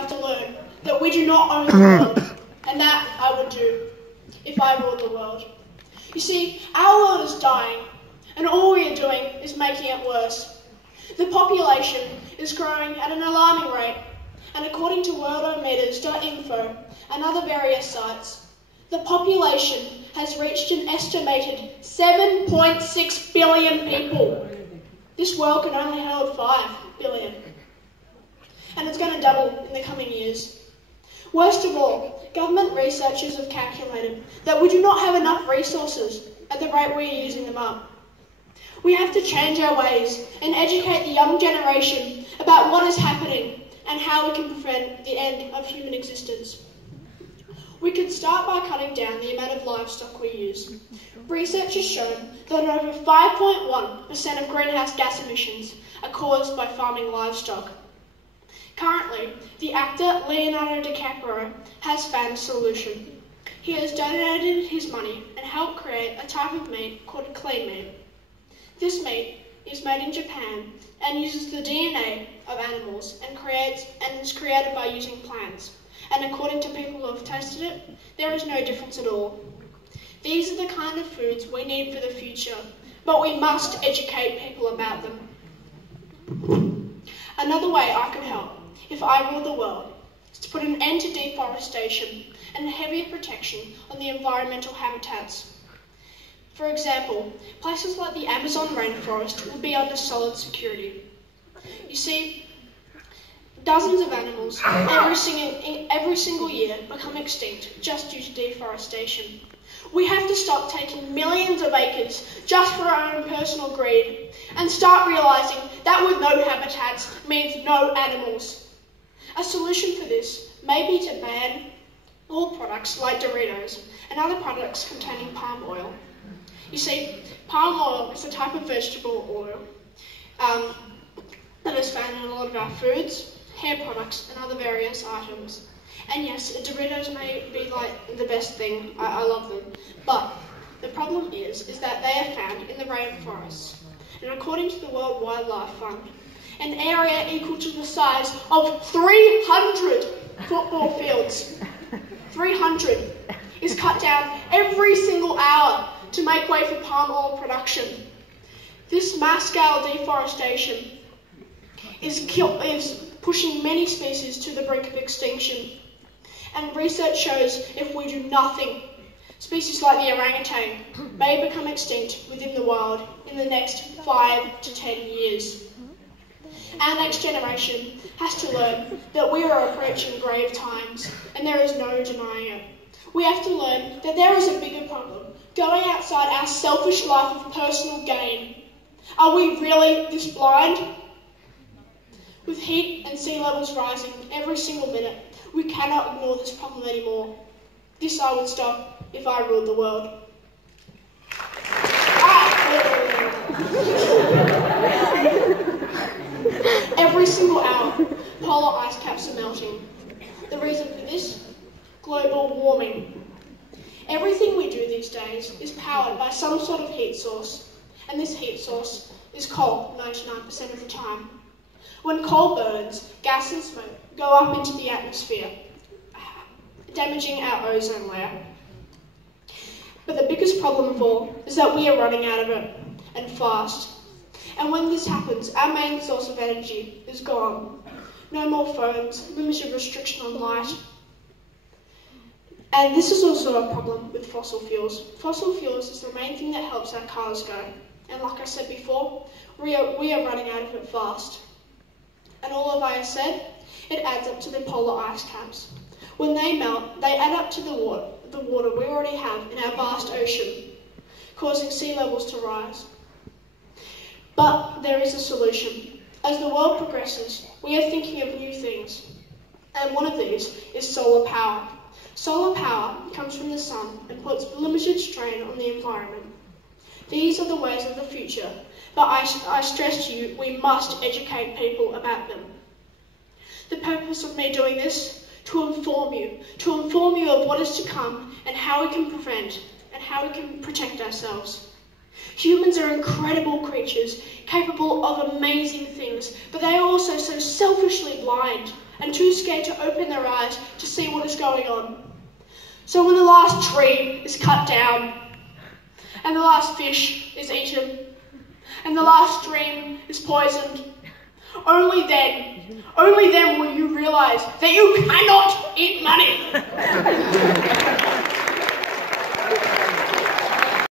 have to learn that we do not own the world, and that I would do if I ruled the world. You see, our world is dying, and all we are doing is making it worse. The population is growing at an alarming rate, and according to worldometers.info and other various sites, the population has reached an estimated 7.6 billion people. This world can only hold 5 billion. And it's going to double in the coming years. Worst of all, government researchers have calculated that we do not have enough resources at the rate we are using them up. We have to change our ways and educate the young generation about what is happening and how we can prevent the end of human existence. We could start by cutting down the amount of livestock we use. Research has shown that over 5.1% of greenhouse gas emissions are caused by farming livestock. Currently, the actor Leonardo DiCaprio has found a solution. He has donated his money and helped create a type of meat called clean meat. This meat is made in Japan and uses the DNA of animals and is created by using plants. And according to people who have tasted it, there is no difference at all. These are the kind of foods we need for the future, but we must educate people about them. Another way I could help, if I ruled the world, is to put an end to deforestation and heavier protection on the environmental habitats. For example, places like the Amazon rainforest would be under solid security. You see, dozens of animals every single year become extinct just due to deforestation. We have to stop taking millions of acres just for our own personal greed and start realising that with no habitats means no animals. A solution for this may be to ban all products like Doritos and other products containing palm oil. You see, palm oil is a type of vegetable oil that is found in a lot of our foods, hair products and other various items. And yes, Doritos may be like the best thing, I love them, but the problem is that they are found in the rainforests. And according to the World Wildlife Fund, an area equal to the size of 300 football fields, 300, is cut down every single hour to make way for palm oil production. This mass-scale deforestation is pushing many species to the brink of extinction. And research shows if we do nothing, species like the orangutan may become extinct within the wild in the next 5 to 10 years. Our next generation has to learn that we are approaching grave times, and there is no denying it. We have to learn that there is a bigger problem going outside our selfish life of personal gain. Are we really this blind? With heat and sea levels rising every single minute, we cannot ignore this problem anymore. This I would stop if I ruled the world. Every single hour, polar ice caps are melting. The reason for this? Global warming. Everything we do these days is powered by some sort of heat source, and this heat source is coal 99% of the time. When coal burns, gas and smoke go up into the atmosphere, damaging our ozone layer. But the biggest problem of all is that we are running out of it, and fast. And when this happens, our main source of energy is gone. No more phones, limited restriction on light. And this is also a problem with fossil fuels. Fossil fuels is the main thing that helps our cars go. And like I said before, we are running out of it fast. And all of I said, it adds up to the polar ice caps. When they melt, they add up to the water we already have in our vast ocean, causing sea levels to rise. But there is a solution. As the world progresses, we are thinking of new things. And one of these is solar power. Solar power comes from the sun and puts limited strain on the environment. These are the ways of the future, but I stress to you, we must educate people about them. The purpose of me doing this? To inform you of what is to come and how we can prevent and how we can protect ourselves. Humans are incredible creatures, capable of amazing things, but they are also so selfishly blind. and too scared to open their eyes to see what is going on. So when the last tree is cut down, and the last fish is eaten, and the last stream is poisoned, only then will you realise that you cannot eat money.